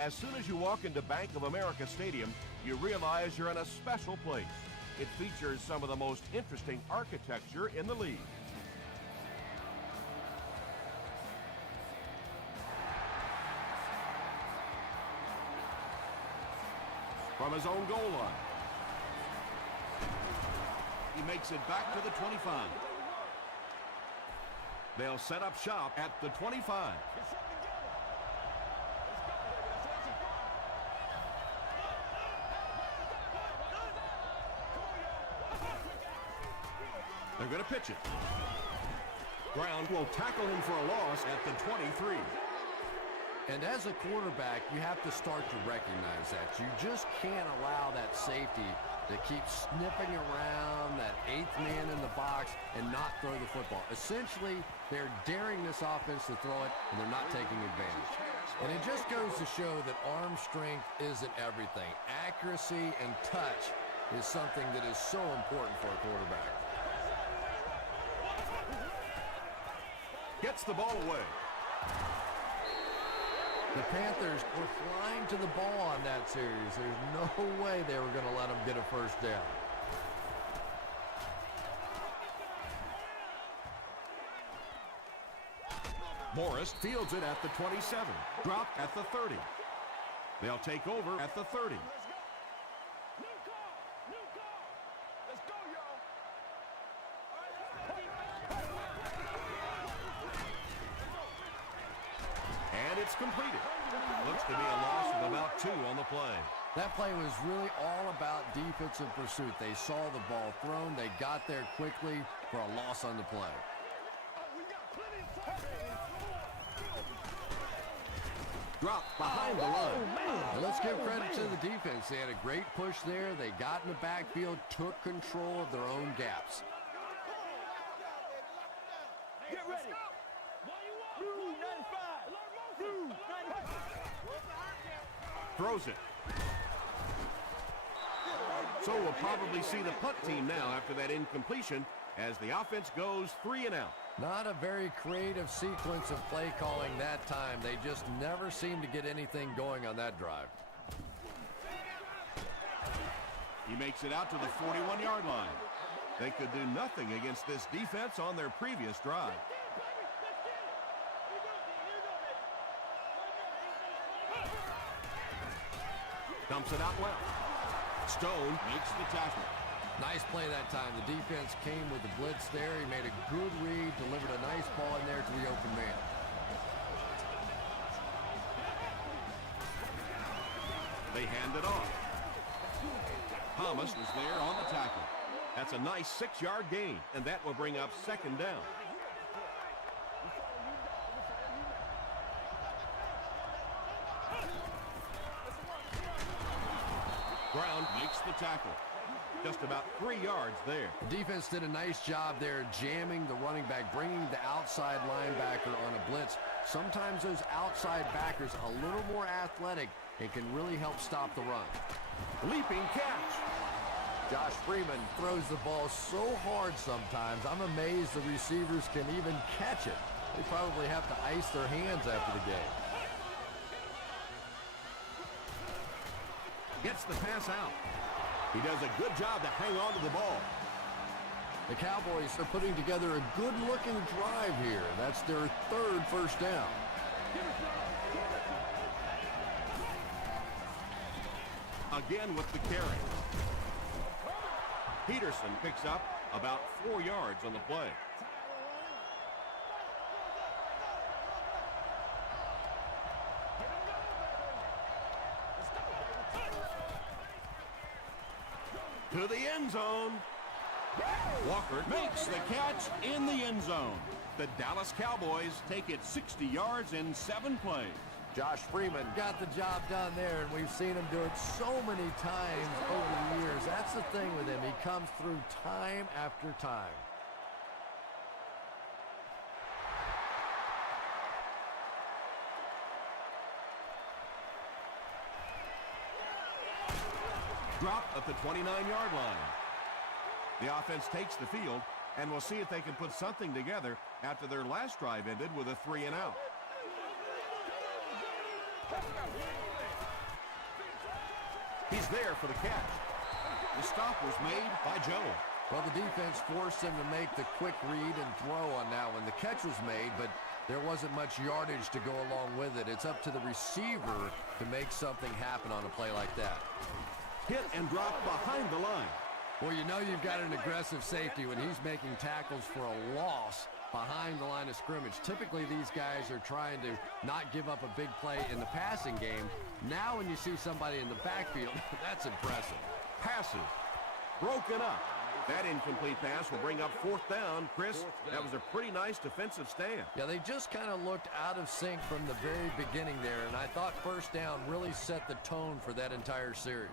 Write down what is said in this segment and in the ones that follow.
As soon as you walk into Bank of America Stadium, you realize you're in a special place. It features some of the most interesting architecture in the league. From his own goal line, he makes it back to the 25. They'll set up shop at the 25. They're going to pitch it. Brown will tackle him for a loss at the 23. And as a quarterback, you have to start to recognize that. You just can't allow that safety to keep sniffing around that eighth man in the box and not throw the football. Essentially, they're daring this offense to throw it, and they're not taking advantage. And it just goes to show that arm strength isn't everything. Accuracy and touch is something that is so important for a quarterback. Gets the ball away. The Panthers were flying to the ball on that series. There's no way they were going to let them get a first down. Morris fields it at the 27. Dropped at the 30. They'll take over at the 30. And it's completed. Looks to be a loss of about 2 on the play. That play was really all about defensive pursuit. They saw the ball thrown. They got there quickly for a loss on the play. Dropped behind the line. Now let's give credit to the defense. They had a great push there. They got in the backfield, took control of their own gaps. Get ready. Blue 95. Blue 95. Throws it. So we'll probably see the punt team now after that incompletion as the offense goes 3 and out. Not a very creative sequence of play calling that time. They just never seemed to get anything going on that drive. He makes it out to the 41-yard line. They could do nothing against this defense on their previous drive. Dumps it out well. Stone makes the tackle. Nice play that time. The defense came with the blitz there. He made a good read, delivered a nice ball in there to the open man. They hand it off. Thomas was there on the tackle. That's a nice 6-yard gain, and that will bring up 2nd down. Brown makes the tackle. Just about 3 yards there. The defense did a nice job there jamming the running back, bringing the outside linebacker on a blitz. Sometimes those outside backers a little more athletic and can really help stop the run. Leaping catch. Josh Freeman throws the ball so hard sometimes. I'm amazed the receivers can even catch it. They probably have to ice their hands after the game. Gets the pass out. He does a good job to hang on to the ball. The Cowboys are putting together a good-looking drive here. That's their 3rd first down. Again with the carry. Peterson picks up about 4 yards on the play. To the end zone. Walker makes the catch in the end zone. The Dallas Cowboys take it 60 yards in 7 plays. Josh Freeman got the job done there, and we've seen him do it so many times over the years. That's the thing with him. He comes through time after time. Dropped at the 29-yard line. The offense takes the field, and we'll see if they can put something together after their last drive ended with a 3 and out. He's there for the catch. The stop was made by Joe. Well, the defense forced him to make the quick read and throw on that one. The catch was made, but there wasn't much yardage to go along with it. It's up to the receiver to make something happen on a play like that. Hit and drop behind the line. Well, you know you've got an aggressive safety when he's making tackles for a loss behind the line of scrimmage. Typically, these guys are trying to not give up a big play in the passing game. Now when you see somebody in the backfield, that's impressive. Passes. Broken up. That incomplete pass will bring up 4th down. Chris, that was a pretty nice defensive stand. Yeah, they just kind of looked out of sync from the very beginning there, and I thought 1st down really set the tone for that entire series.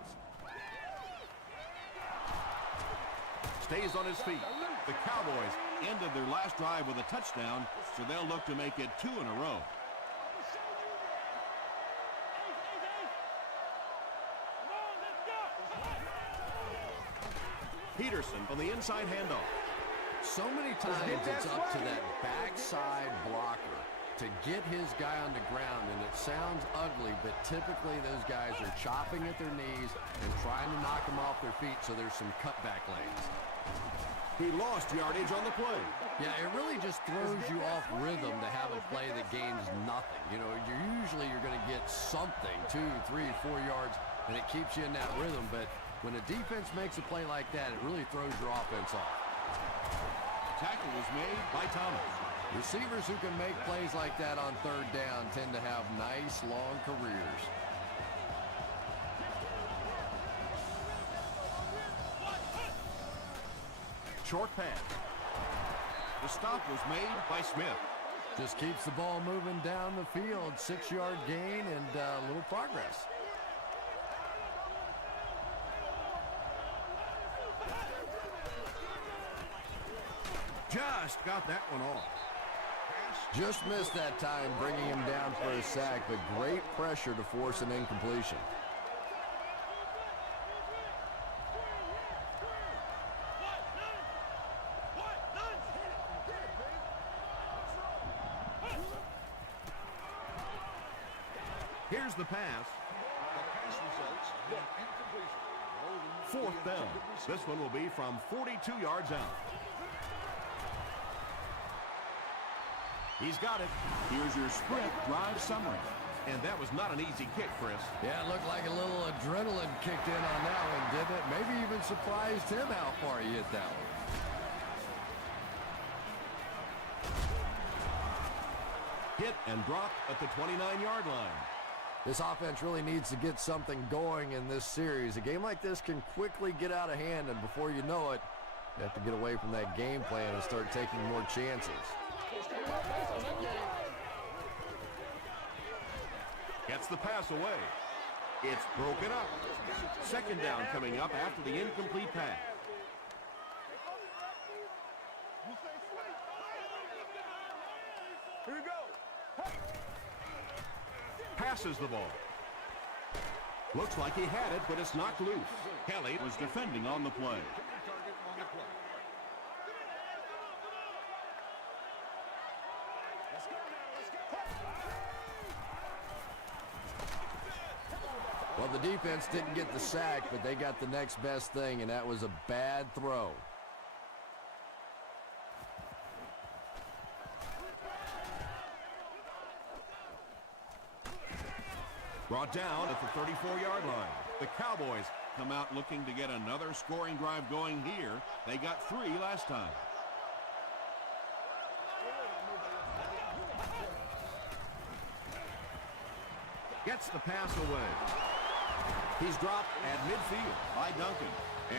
Stays on his feet. The Cowboys ended their last drive with a touchdown, so they'll look to make it 2 in a row. Peterson on the inside handoff. So many times it's up to that backside blocker to get his guy on the ground, and it sounds ugly, but typically those guys are chopping at their knees and trying to knock them off their feet, so there's some cutback lanes. He lost yardage on the play. Yeah, it really just throws you off rhythm to have a play that gains nothing. You know, you're going to get something, 2, 3, 4 yards, and it keeps you in that rhythm, but when a defense makes a play like that, it really throws your offense off. Tackle was made by Thomas. Receivers who can make plays like that on 3rd down tend to have nice, long careers. Short pass. The stop was made by Smith. Just keeps the ball moving down the field. 6-yard gain and a little progress. Just got that one off. Just missed that time, bringing him down for a sack, but great pressure to force an incompletion. Here's the pass. 4th down. This one will be from 42 yards out. He's got it. Here's your sprint drive summary. And that was not an easy kick, Chris. Yeah, it looked like a little adrenaline kicked in on that one, didn't it? Maybe even surprised him how far he hit that one. Hit and drop at the 29-yard line. This offense really needs to get something going in this series. A game like this can quickly get out of hand, and before you know it, you have to get away from that game plan and start taking more chances. Gets the pass away. It's broken up. 2nd down coming up after the incomplete pass. Here we go. Passes the ball. Looks like he had it, but it's knocked loose. Kelly was defending on the play. Well, the defense didn't get the sack, but they got the next best thing, and that was a bad throw. Brought down at the 34-yard line. The Cowboys come out looking to get another scoring drive going here. They got 3 last time. Gets the pass away. He's dropped at midfield by Duncan.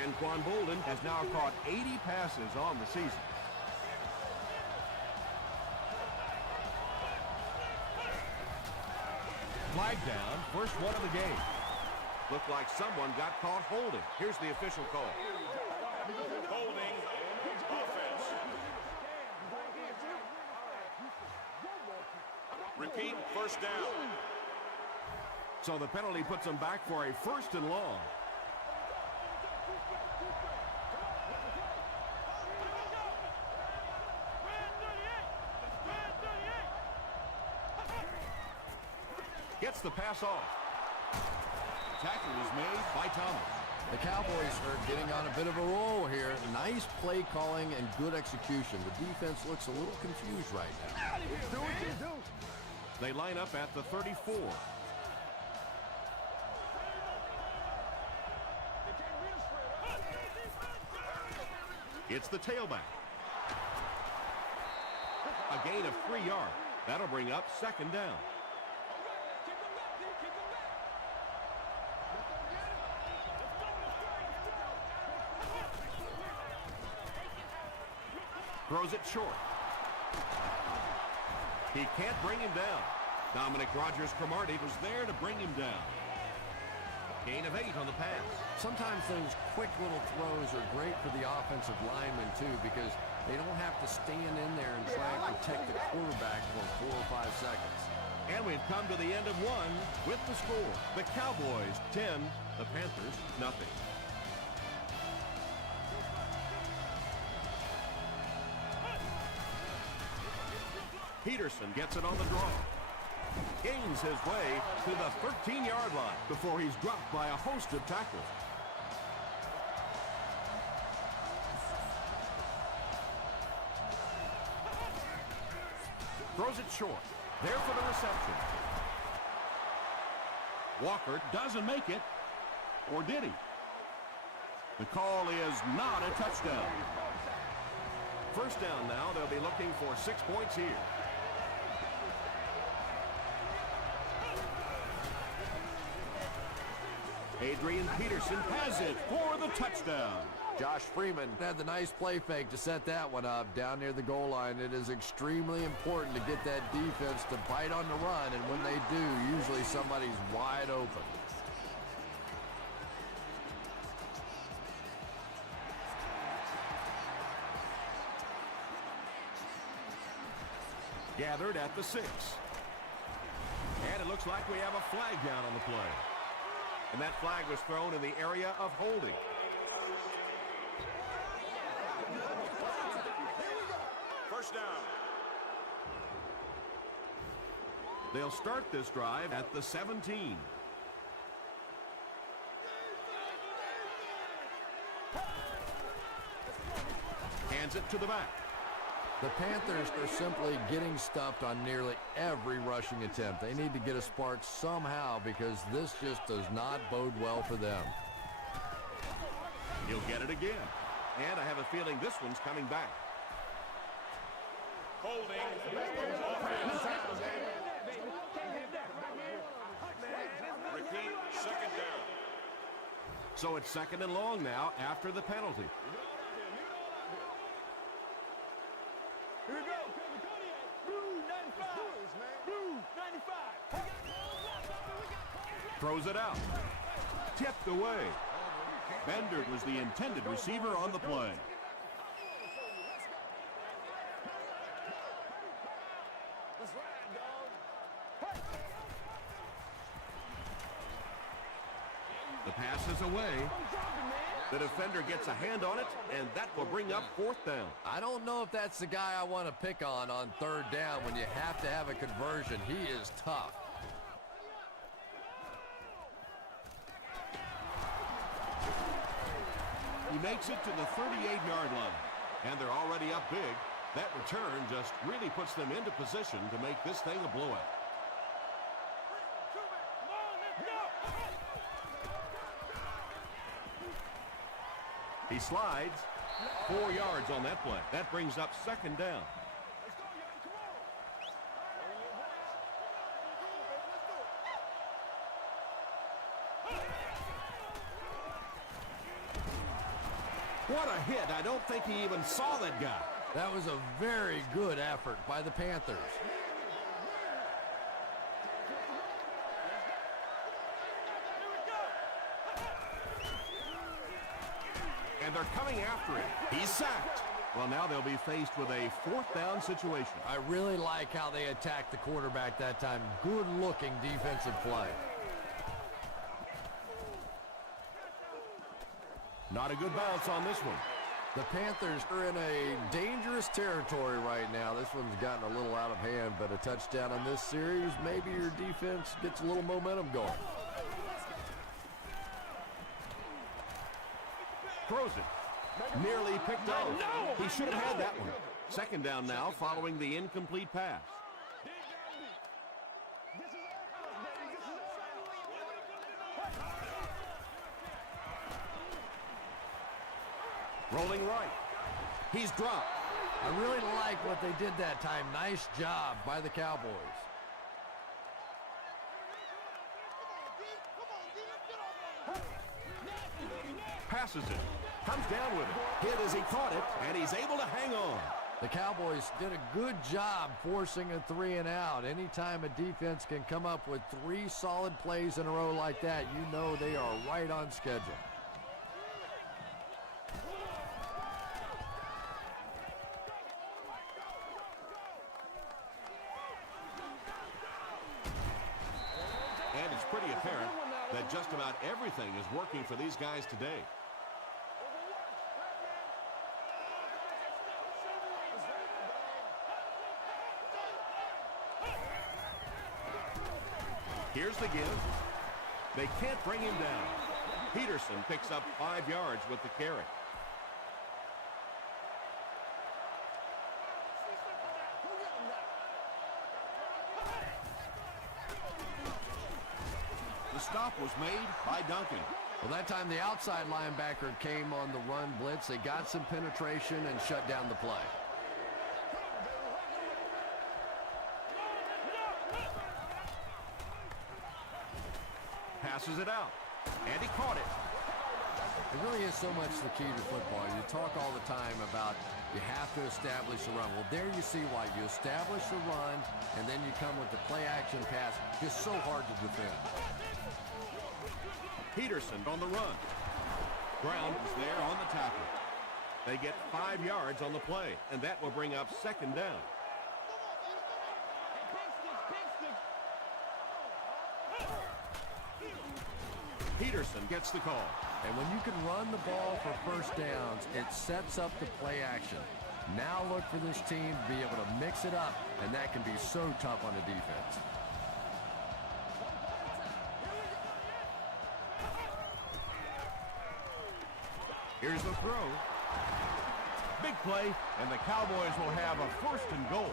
And Quan Bolden has now caught 80 passes on the season. Flag down, first one of the game. Looked like someone got caught holding. Here's the official call. Holding offense. Repeat, 1st down. So the penalty puts them back for a 1st and long. Gets the pass off. Tackle is made by Thomas. The Cowboys are getting on a bit of a roll here. Nice play calling and good execution. The defense looks a little confused right now. Do what you do. They line up at the 34. It's the tailback. A gain of 3 yards. That'll bring up second down. Throws it short. He can't bring him down. Dominic Rodgers-Cromartie was there to bring him down. Gain of 8 on the pass. Sometimes those quick little throws are great for the offensive linemen, too, because they don't have to stand in there and try and protect the quarterback for 4 or 5 seconds. And we've come to the end of one with the score. The Cowboys 10, the Panthers nothing. Peterson gets it on the draw. Gains his way to the 13-yard line before he's dropped by a host of tackles. Throws it short. There for the reception. Walker doesn't make it. Or did he? The call is not a touchdown. First down now. They'll be looking for 6 points here. Adrian Peterson has it for the touchdown. Josh Freeman had the nice play fake to set that one up down near the goal line. It is extremely important to get that defense to bite on the run, and when they do, usually somebody's wide open. Gathered at the 6. And it looks like we have a flag down on the play. And that flag was thrown in the area of holding. First down. They'll start this drive at the 17. Hands it to the back. The Panthers are simply getting stuffed on nearly every rushing attempt. They need to get a spark somehow because this just does not bode well for them. He'll get it again. And I have a feeling this one's coming back. Holding. Repeat, second down. So it's second and long now after the penalty. Here we go. Blue 95. Blue 95. Throws it out. Tipped away. Bender was the intended receiver on the play. The pass is away. The defender gets a hand on it, and that will bring up fourth down. I don't know if that's the guy I want to pick on third down when you have to have a conversion. He is tough. He makes it to the 38-yard line, and they're already up big. That return just really puts them into position to make this thing a blowout. He slides 4 yards on that play. That brings up second down. What a hit. I don't think he even saw that guy. That was a very good effort by the Panthers. And they're coming after him. He's sacked. Well, now they'll be faced with a fourth down situation. I really like how they attacked the quarterback that time. Good-looking defensive play. Not a good bounce on this one. The Panthers are in a dangerous territory right now. This one's gotten a little out of hand, but a touchdown on this series, maybe your defense gets a little momentum going. Throws it. Nearly picked off. He should have had that one. Second down now following the incomplete pass. Rolling right. He's dropped. I really like what they did that time. Nice job by the Cowboys. Passes it. Comes down with it. Hit as he caught it, and he's able to hang on. The Cowboys did a good job forcing a 3-and-out. Anytime a defense can come up with 3 solid plays in a row like that, you know they are right on schedule. And it's pretty apparent that just about everything is working for these guys today. Here's the give. They can't bring him down. Peterson picks up 5 yards with the carry. The stop was made by Duncan. Well, that time the outside linebacker came on the run blitz. They got some penetration and shut down the play. Passes it out, and he caught it. It really is so much the key to football. You talk all the time about you have to establish the run. Well, there you see why. You establish the run, and then you come with the play-action pass. It's so hard to defend. Peterson on the run. Brown is there on the tackle. They get 5 yards on the play, and that will bring up second down. Peterson gets the call. And when you can run the ball for first downs, it sets up the play action. Now look for this team to be able to mix it up, and that can be so tough on the defense. Here's the throw. Big play, and the Cowboys will have a first and goal.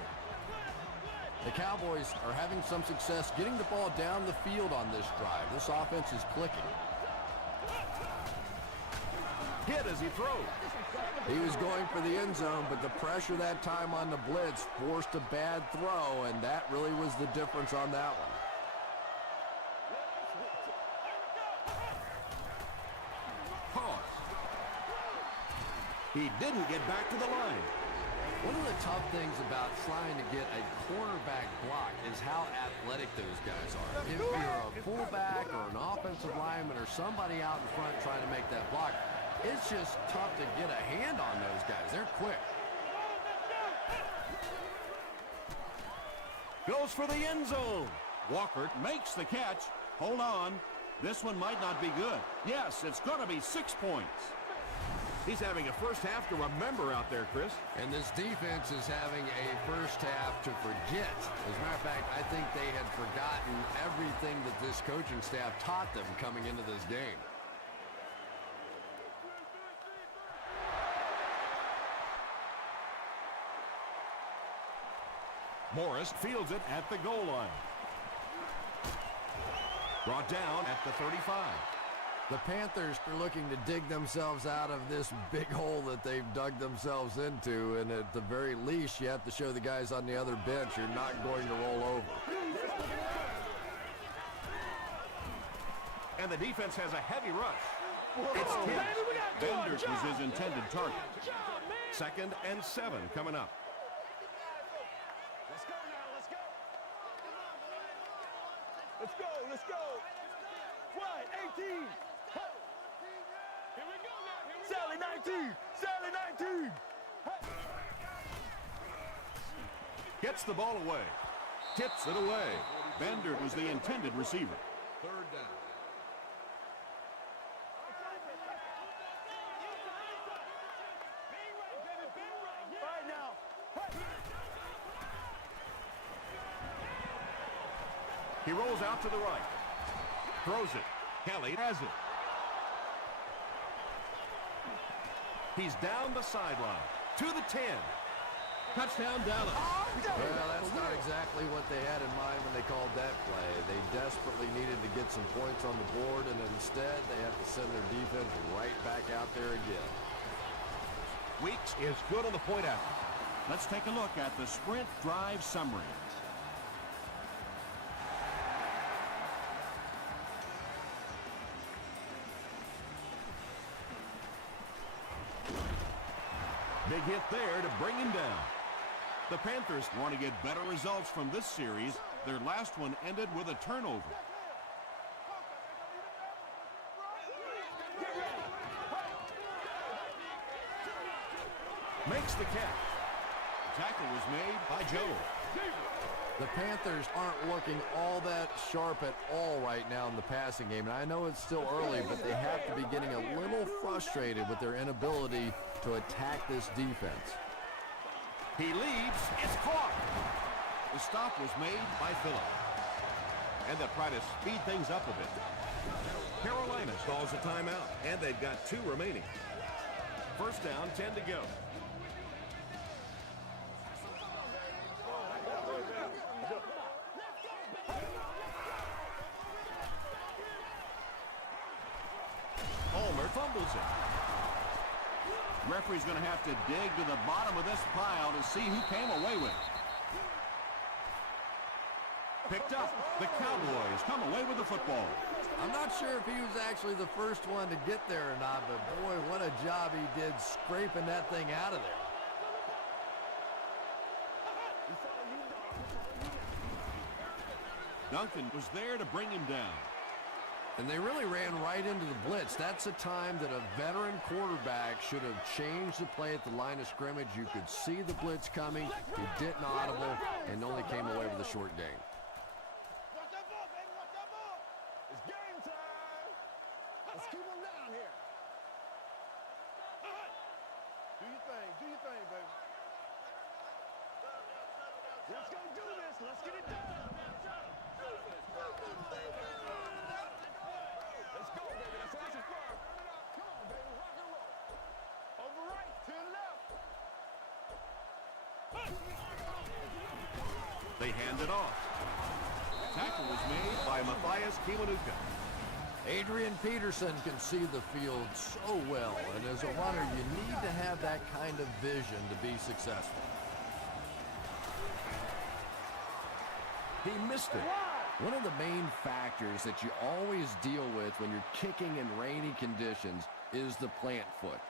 The Cowboys are having some success getting the ball down the field on this drive. This offense is clicking. Hit as he throws. He was going for the end zone, but the pressure that time on the blitz forced a bad throw, and that really was the difference on that one. Toss. He didn't get back to the line. One of the tough things about trying to get a cornerback block is how athletic those guys are. If you're a fullback or an offensive lineman or somebody out in front trying to make that block, it's just tough to get a hand on those guys. They're quick. Goes for the end zone. Walker makes the catch. Hold on. This one might not be good. Yes, it's going to be 6 points. He's having a first half to remember out there, Chris. And this defense is having a first half to forget. As a matter of fact, I think they had forgotten everything that this coaching staff taught them coming into this game. Morris fields it at the goal line. Brought down at the 35. The Panthers are looking to dig themselves out of this big hole that they've dug themselves into, and at the very least, you have to show the guys on the other bench you're not going to roll over. And the defense has a heavy rush. It's Tibbs. Benders was his intended target. 2nd and 7 coming up. Let's go now, let's go. Let's go, let's go. What? 18. Here we go now. Sally 19. Sally 19. Gets the ball away. Tips it away. Bender was the intended receiver. 3rd down. He rolls out to the right. Throws it. Kelly has it. He's down the sideline. To the 10. Touchdown, Dallas. Well, that's not exactly what they had in mind when they called that play. They desperately needed to get some points on the board, and instead they have to send their defense right back out there again. Weeks is good on the point after. Let's take a look at the sprint drive summary. Big hit there to bring him down. The Panthers want to get better results from this series. Their last one ended with a turnover. Makes the catch. The tackle was made by Joe. The Panthers aren't looking all that sharp at all right now in the passing game. And I know it's still early, but they have to be getting a little frustrated with their inability to attack this defense. He leads. It's caught. The stop was made by Phillip. And they'll try to speed things up a bit. Carolina calls a timeout, and they've got 2 remaining. First down, 10 to go. Ulmer fumbles it. Referee's going to have to dig to the bottom of this pile to see who came away with it. Picked up. The Cowboys come away with the football. I'm not sure if he was actually the first one to get there or not, but boy, what a job he did scraping that thing out of there. Duncan was there to bring him down. And they really ran right into the blitz. That's a time that a veteran quarterback should have changed the play at the line of scrimmage. You could see the blitz coming. He didn't audible and only came away with a short gain. Watch that ball, baby. Watch that ball. It's game time. Let's keep them down here. Do your thing. Do your thing, baby. Let's go do this. Let's get it done. Let's go, baby. That's what this is for. Come on, baby. Rock and roll. Over right to the left. They hand it off. Tackle was made by Matthias Kiwanuka. Adrian Peterson can see the field so well, and as a runner, you need to have that kind of vision to be successful. He missed it. One of the main factors that you always deal with when you're kicking in rainy conditions is the plant foot.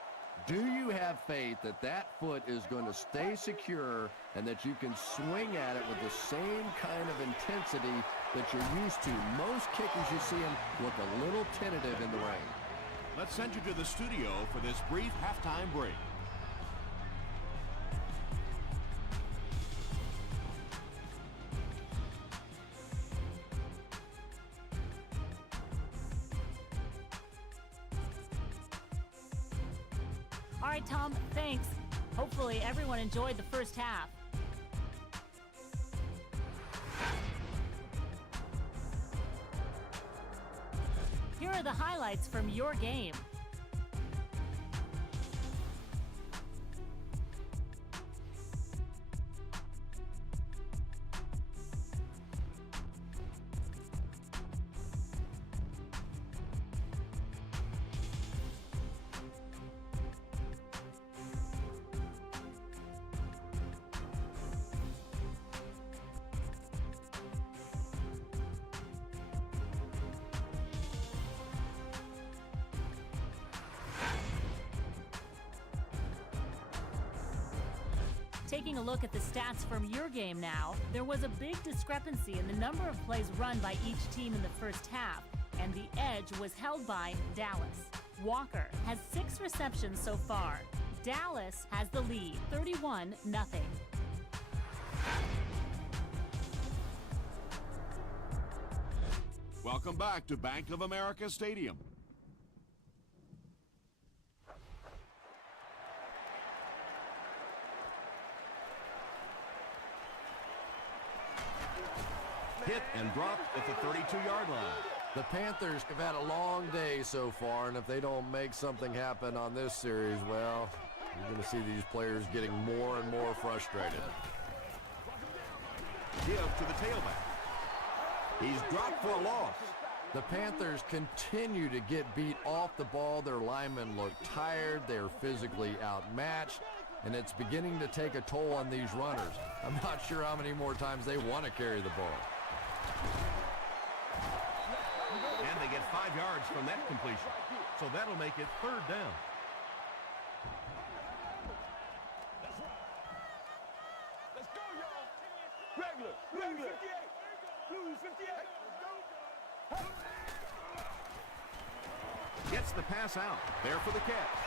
Do you have faith that that foot is going to stay secure and that you can swing at it with the same kind of intensity that you're used to? Most kickers you see them look a little tentative in the rain. Let's send you to the studio for this brief halftime break. All right, Tom, thanks. Hopefully everyone enjoyed the first half. Here are the highlights from your game. Taking a look at the stats from your game now, there was a big discrepancy in the number of plays run by each team in the first half, and the edge was held by Dallas. Walker has 6 receptions so far. Dallas has the lead, 31-0. Welcome back to Bank of America Stadium. Hit and dropped at the 32-yard line. The Panthers have had a long day so far, and if they don't make something happen on this series, well, you're going to see these players getting more and more frustrated. Give to the tailback. He's dropped for a loss. The Panthers continue to get beat off the ball. Their linemen look tired. They're physically outmatched, and it's beginning to take a toll on these runners. I'm not sure how many more times they want to carry the ball. And they get 5 yards from that completion. So that'll make it 3rd down. Let's go, y'all. Regular. Blues 58. Blues 58. Gets the pass out. There for the catch.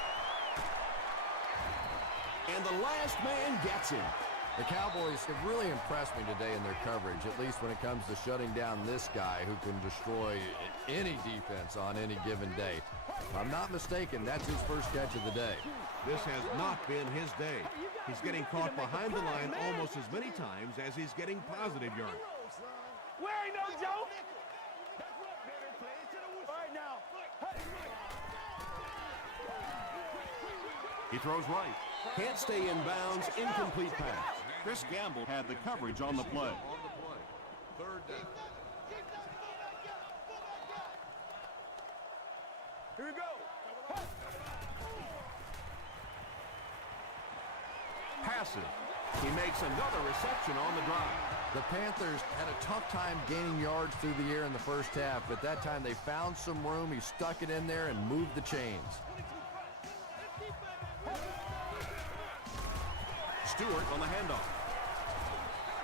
And the last man gets him. The Cowboys have really impressed me today in their coverage, at least when it comes to shutting down this guy who can destroy any defense on any given day. If I'm not mistaken, that's his first catch of the day. This has not been his day. He's getting caught behind the line almost as many times as he's getting positive yards. We ain't no joke. All right, now. He throws right. Can't stay in bounds. Incomplete pass. Chris Gamble had the coverage on the play. 3rd down. Here we go. Passes. He makes another reception on the drive. The Panthers had a tough time gaining yards through the air in the first half, but that time they found some room. He stuck it in there and moved the chains. Stewart on the handoff.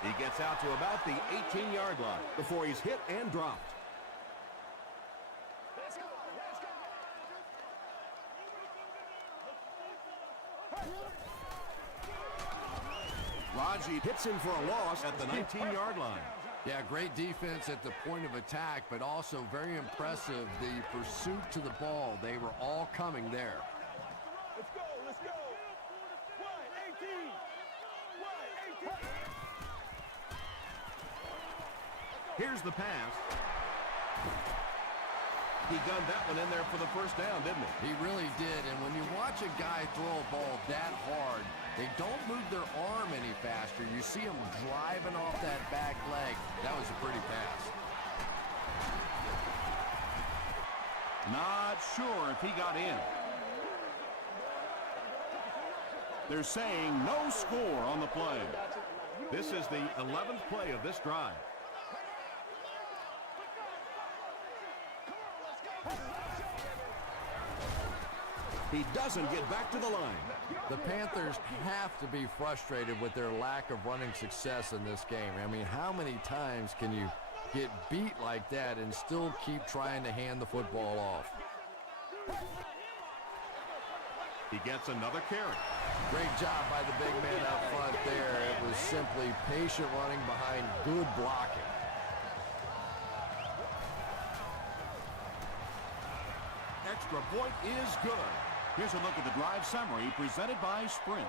He gets out to about the 18-yard line before he's hit and dropped. Raji hits him for a loss at the 19-yard line. Yeah, great defense at the point of attack, but also very impressive, the pursuit to the ball. They were all coming there. Let's go. Wide 18. Here's the pass. He gunned that one in there for the first down, didn't he? He really did, and when you watch a guy throw a ball that hard, they don't move their arm any faster. You see him driving off that back leg. That was a pretty pass. Not sure if he got in. They're saying no score on the play. This is the 11th play of this drive. He doesn't get back to the line. The Panthers have to be frustrated with their lack of running success in this game. I mean, how many times can you get beat like that and still keep trying to hand the football off? He gets another carry. Great job by the big man up front there. It was simply patient running behind good blocking. Extra point is good. Here's a look at the drive summary presented by Sprint.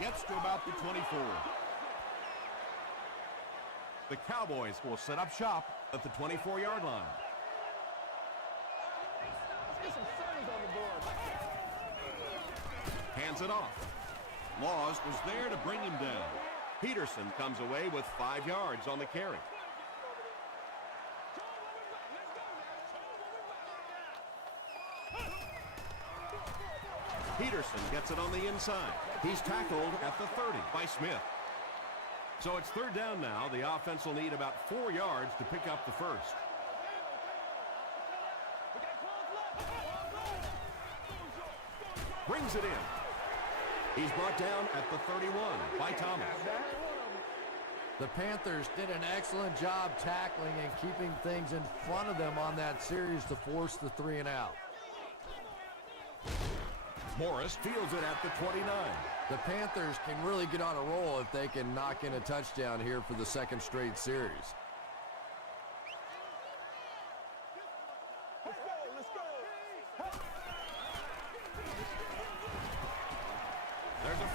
Gets to about the 24. The Cowboys will set up shop at the 24-yard line. Hands it off. Laws was there to bring him down. Peterson comes away with 5 yards on the carry. Peterson gets it on the inside. He's tackled at the 30 by Smith. So it's 3rd down now. The offense will need about 4 yards to pick up the first. Brings it in. He's brought down at the 31 by Thomas. The Panthers did an excellent job tackling and keeping things in front of them on that series to force the 3 and out. Morris fields it at the 29. The Panthers can really get on a roll if they can knock in a touchdown here for the 2nd straight series.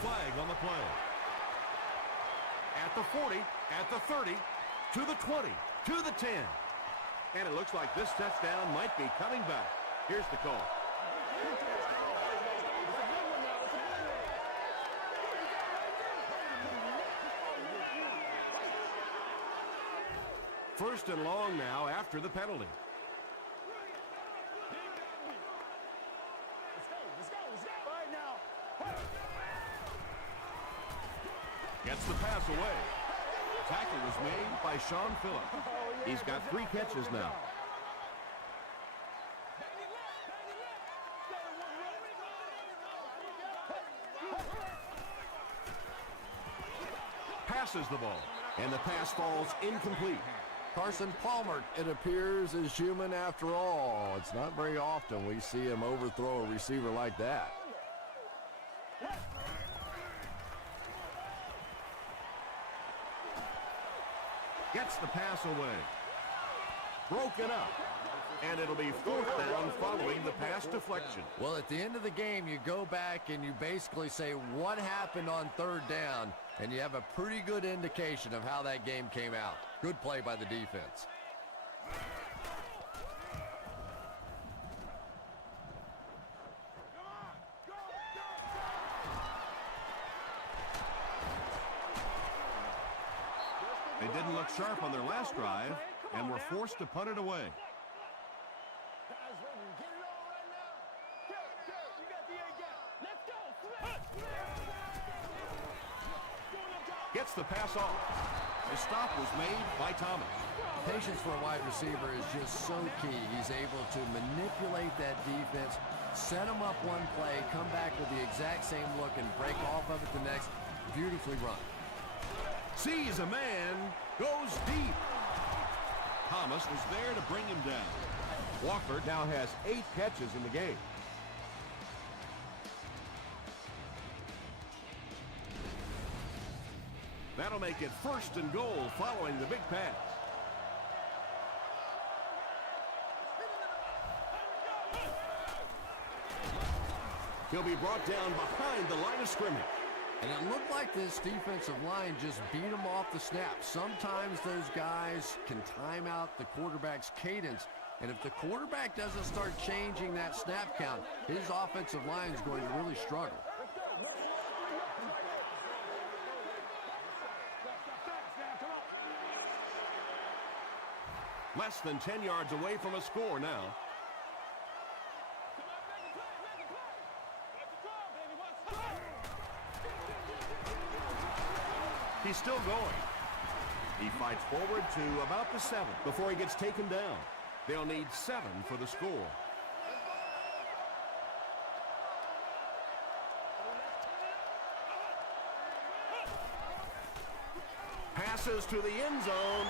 flag on the play. At the 40, at the 30, to the 20, to the 10. And it looks like this touchdown might be coming back. Here's the call. First and long now after the penalty. Let's go. Right now. Gets the pass away. Tackle was made by Sean Phillips. He's got 3 catches now. Passes the ball, and the pass falls incomplete. Carson Palmer, it appears, is human after all. It's not very often we see him overthrow a receiver like that. Gets the pass away. Broken up. And it'll be 4th down following the pass deflection. Well, at the end of the game, you go back and you basically say what happened on 3rd down, and you have a pretty good indication of how that game came out. Good play by the defense. They didn't look sharp on their last drive and were forced to punt it away. Gets the pass off. The stop was made by Thomas. Patience for a wide receiver is just so key. He's able to manipulate that defense, set them up one play, come back with the exact same look, and break off of it the next. Beautifully run. Sees a man, goes deep. Thomas was there to bring him down. Walker now has 8 catches in the game. That'll make it 1st and goal following the big pass. He'll be brought down behind the line of scrimmage. And it looked like this defensive line just beat him off the snap. Sometimes those guys can time out the quarterback's cadence. And if the quarterback doesn't start changing that snap count, his offensive line is going to really struggle. Less than 10 yards away from a score now. He's still going. He fights forward to about the 7 before he gets taken down. They'll need 7 for the score. Passes to the end zone.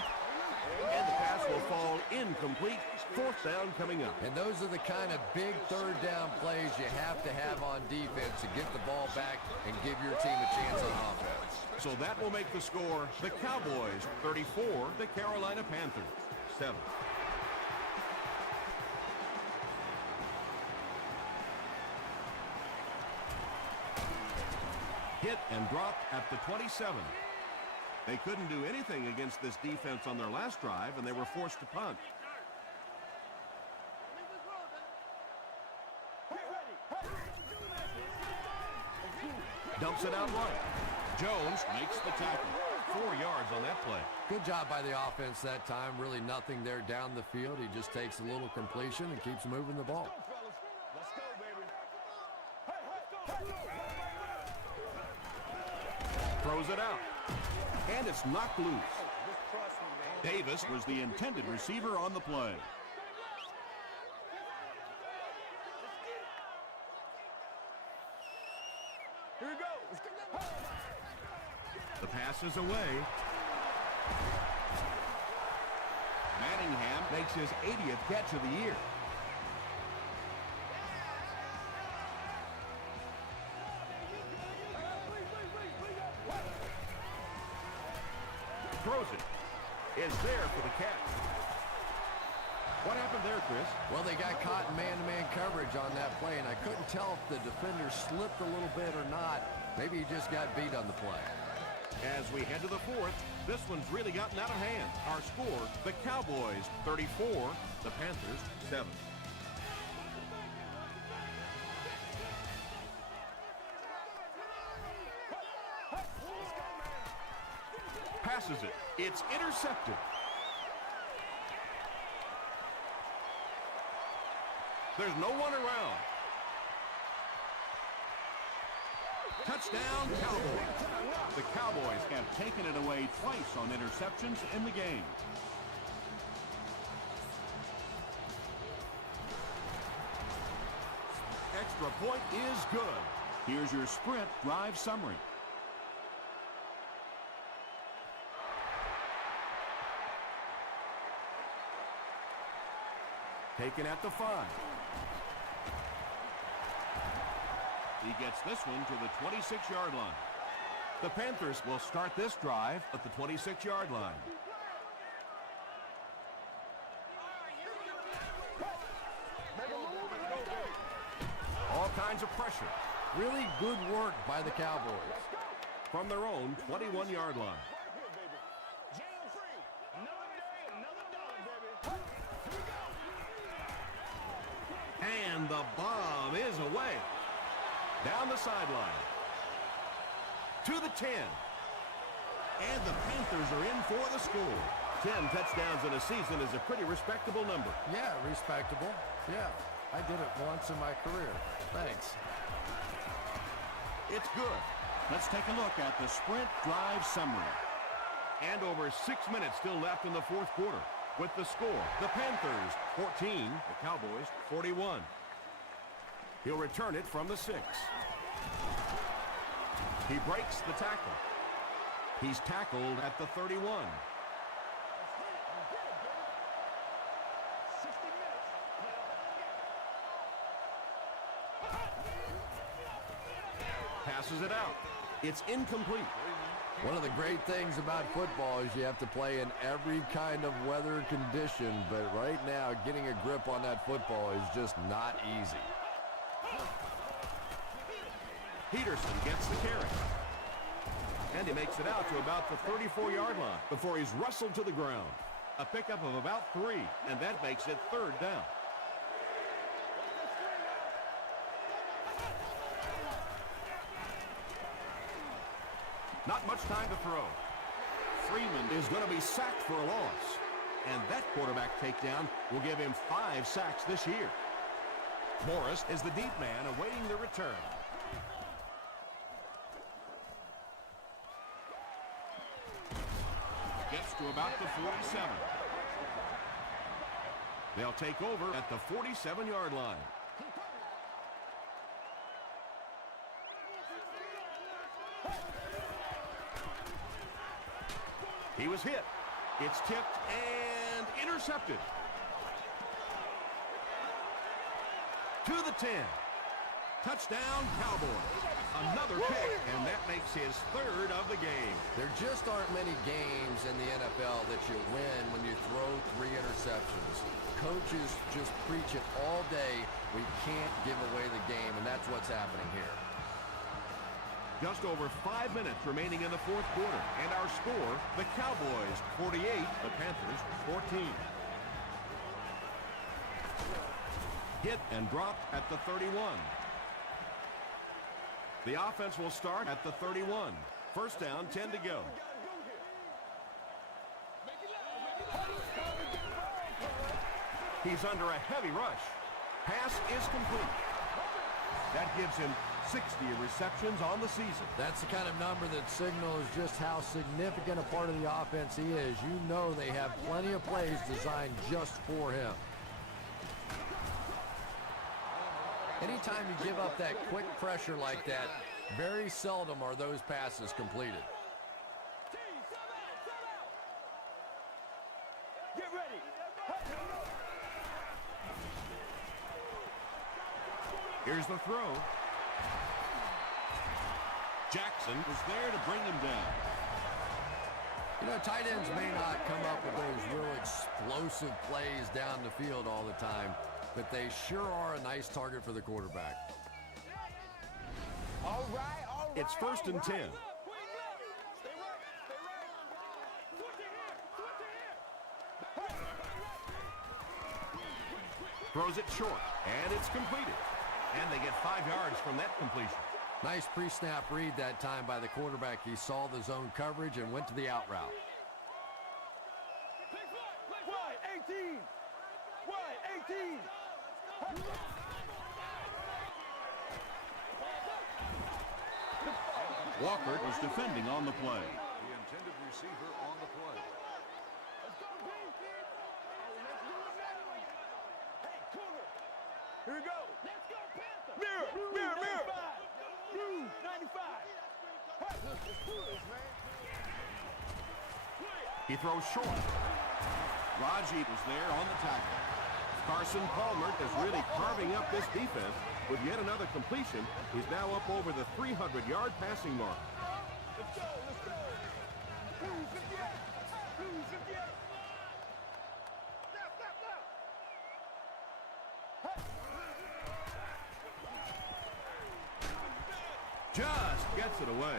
And the pass will fall incomplete. 4th down coming up. And those are the kind of big 3rd down plays you have to have on defense to get the ball back and give your team a chance on offense. So that will make the score the Cowboys 34, the Carolina Panthers 7. Hit and dropped at the 27. They couldn't do anything against this defense on their last drive, and they were forced to punt. Dumps it out right. Jones makes the tackle. 4 yards on that play. Good job by the offense that time. Really nothing there down the field. He just takes a little completion and keeps moving the ball. Throws it out. And it's knocked loose. Davis was the intended receiver on the play. Here we go. The pass is away. Manningham makes his 80th catch of the year. Throws it. Is there for the catch. What happened there, Chris? Well, they got caught in man-to-man coverage on that play, and I couldn't tell if the defender slipped a little bit or not. Maybe he just got beat on the play. As we head to the fourth, this one's really gotten out of hand. Our score, the Cowboys 34, the Panthers 7. Passes it. It's intercepted. There's no one around. Touchdown, Cowboys. The Cowboys have taken it away twice on interceptions in the game. Extra point is good. Here's your sprint drive summary. Taken at the 5. He gets this one to the 26-yard line. The Panthers will start this drive at the 26-yard line. All kinds of pressure. Really good work by the Cowboys. From their own 21-yard line. And the bomb is away. Down the sideline. To the 10. And the Panthers are in for the score. 10 touchdowns in a season is a pretty respectable number. Yeah, respectable. Yeah, I did it once in my career. Thanks. It's good. Let's take a look at the sprint drive summary. And over 6 minutes still left in the fourth quarter. With the score, the Panthers 14, the Cowboys 41. He'll return it from the 6. He breaks the tackle. He's tackled at the 31. Passes it out. It's incomplete. One of the great things about football is you have to play in every kind of weather condition, but right now getting a grip on that football is just not easy. Peterson gets the carry. And he makes it out to about the 34-yard line before he's wrestled to the ground. A pickup of about 3, and that makes it 3rd down. Not much time to throw. Freeman is going to be sacked for a loss. And that quarterback takedown will give him 5 sacks this year. Morris is the deep man awaiting the return. Gets to about the 47. They'll take over at the 47-yard line. He was hit. It's tipped and intercepted. To the 10. Touchdown, Cowboys. Another pick, and that makes his 3rd of the game. There just aren't many games in the NFL that you win when you throw 3 interceptions. Coaches just preach it all day. We can't give away the game, and that's what's happening here. Just over 5 minutes remaining in the fourth quarter. And our score, the Cowboys 48, the Panthers 14. Hit and dropped at the 31. The offense will start at the 31. First down, 10 to go. He's under a heavy rush. Pass is complete. That gives him 60 receptions on the season. That's the kind of number that signals just how significant a part of the offense he is. You know they have plenty of plays designed just for him. Anytime you give up that quick pressure like that, very seldom are those passes completed. Get ready. Here's the throw. Jackson was there to bring him down. You know, tight ends may not come up with those real explosive plays down the field all the time, but they sure are a nice target for the quarterback. All right. It's 1st and 10. Throws it short, and it's completed. And they get 5 yards from that completion. Nice pre-snap read that time by the quarterback. He saw the zone coverage and went to the out route. Wide 18. Wide 18. Walker was defending on the play. The intended receiver on the play. Here we go. Let's go, Panthers. Mirror. Blue 95. He throws short. Raji was there on the tackle. Carson Palmer is really carving up this defense with yet another completion. He's now up over the 300-yard passing mark. Let's go. Blue 58. Blue 58. Just gets it away.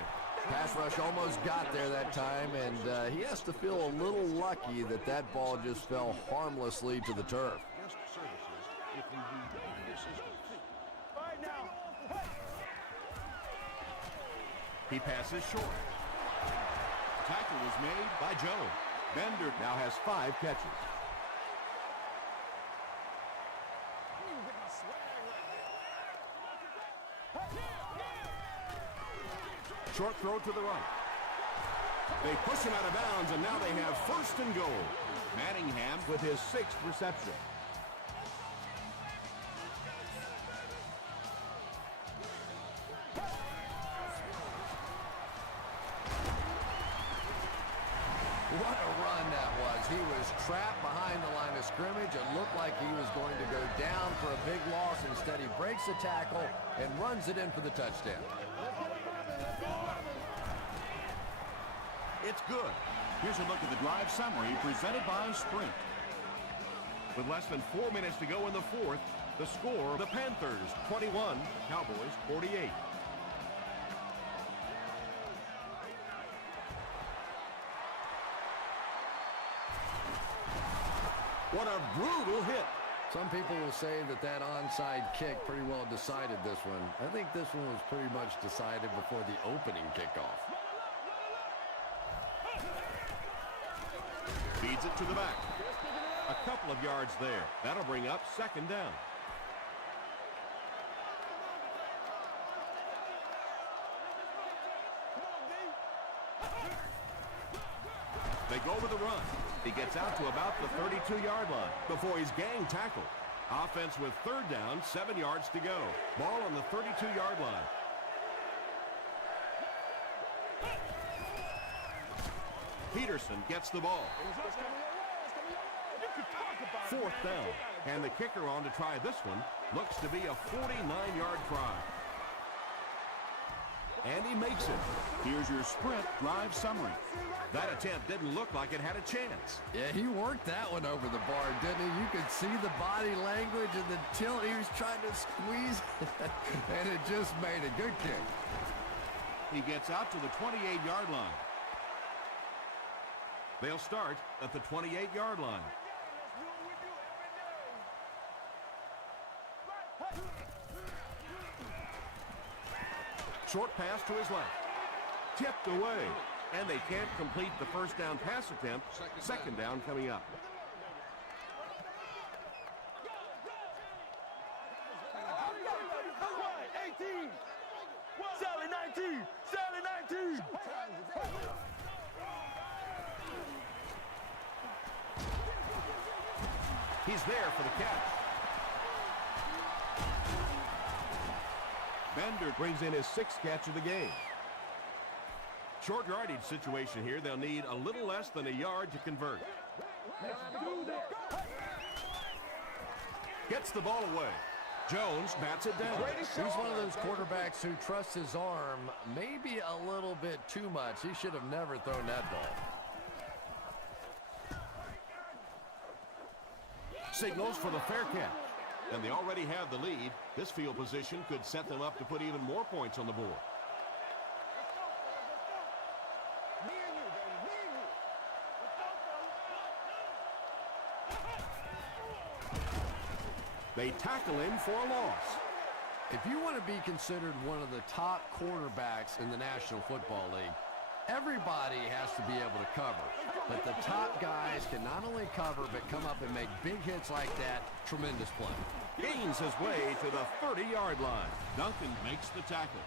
Pass rush almost got there that time, and he has to feel a little lucky that that ball just fell harmlessly to the turf. Guest services if you need this is complete. All right now. He passes short. Tackle was made by Joe. Bender now has 5 catches. Short throw to the right. They push him out of bounds, and now they have 1st and goal. Manningham with his 6th reception. What a run that was. He was trapped behind the line of scrimmage. It looked like he was going to go down for a big loss. Instead, he breaks the tackle and runs it in for the touchdown. It's good. Here's a look at the drive summary presented by Sprint. With less than 4 minutes to go in the 4th, the score, the Panthers 21, Cowboys 48. What a brutal hit. Some people will say that that onside kick pretty well decided this one. I think this one was pretty much decided before the opening kickoff. Feeds it to the back. A couple of yards there. That'll bring up 2nd down. They go with the run. He gets out to about the 32-yard line before he's gang tackled. Offense with 3rd down, 7 yards to go. Ball on the 32-yard line. Peterson gets the ball. 4th down. And the kicker on to try this one. Looks to be a 49-yard try. And he makes it. Here's your Sprint drive summary. That attempt didn't look like it had a chance. Yeah, he worked that one over the bar, didn't he? You could see the body language and the tilt. He was trying to squeeze, and it just made a good kick. He gets out to the 28-yard line. They'll start at the 28-yard line. Short pass to his left. Tipped away. And they can't complete the 1st down pass attempt. 2nd down coming up. Wide 18. Sally 19. Sally 19. He's there for the catch. Bender brings in his 6th catch of the game. Short yardage situation here. They'll need a little less than a yard to convert. Gets the ball away. Jones bats it down. He's one of those quarterbacks who trusts his arm maybe a little bit too much. He should have never thrown that ball. Signals for the fair catch. And they already have the lead. This field position could set them up to put even more points on the board. Me and you, baby. Me and you. They tackle him for a loss. If you want to be considered one of the top quarterbacks in the National Football League, everybody has to be able to cover. But the top guys can not only cover, but come up and make big hits like that. Tremendous play. Gains his way to the 30-yard line. Duncan makes the tackle.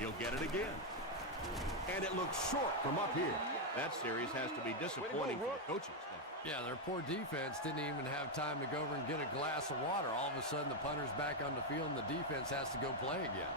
He'll get it again. And it looks short from up here. That series has to be disappointing for the coaching staff. Yeah, their poor defense didn't even have time to go over and get a glass of water. All of a sudden, the punter's back on the field, and the defense has to go play again.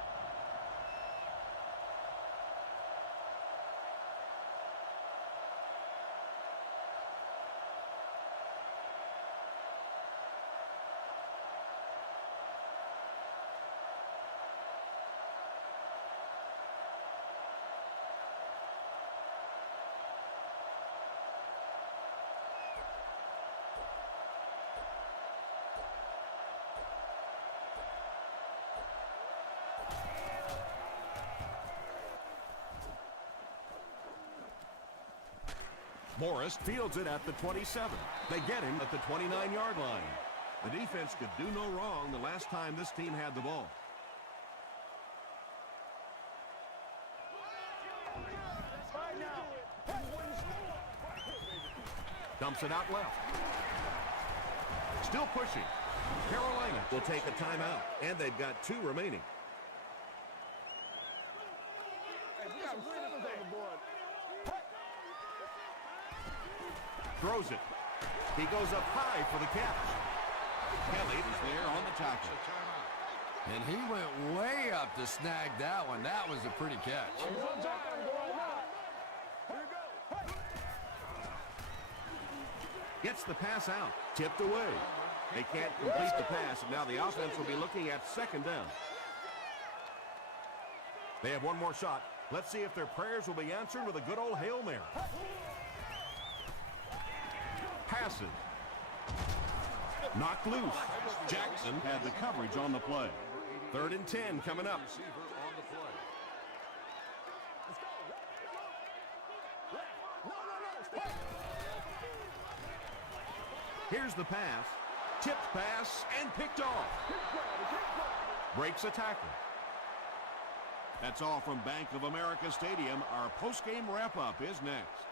Morris fields it at the 27. They get him at the 29-yard line. The defense could do no wrong the last time this team had the ball. Dumps it out left. Still pushing. Carolina will take a timeout, and they've got 2 remaining. Throws it. He goes up high for the catch. Kelly is there on the tackle. And he went way up to snag that one. That was a pretty catch. Gets the pass out. Tipped away. They can't complete the pass, and now the offense will be looking at second down. They have one more shot. Let's see if their prayers will be answered with a good old Hail Mary. Passes. Knocked loose. Jackson had the coverage on the play. 3rd and 10 coming up. Here's the pass. Tipped pass and picked off. Breaks a tackle. That's all from Bank of America Stadium. Our post-game wrap-up is next.